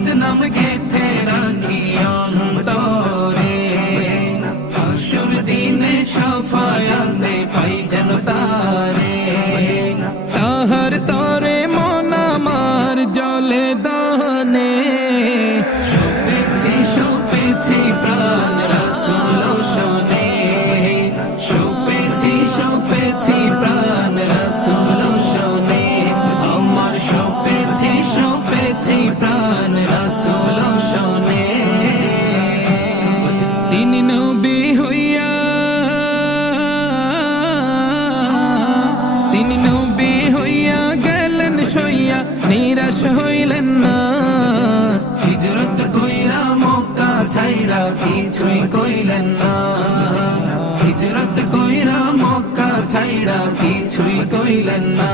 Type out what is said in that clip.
বদনাম গেথে রাখি অন্তরে হাসুর দিনে শাফায়াতে পাই যেন তারে তাহার তরে মন আমার জলে দহনে শুপেছি প্রাণ রাসূল শোনে শুপেছি প্রাণ রাসূল শোনে আমার শুপেছি প্রাণ রাসূল শোনে তিনি নবী হইয়া গেলেন সইয়া নিরাশ হইলেন না হিজরত কইরা মক্কা ছাইরা কিছুই কইলেন না হিজরত কইরা মক্কা ছাইরা কিছুই কইলেন না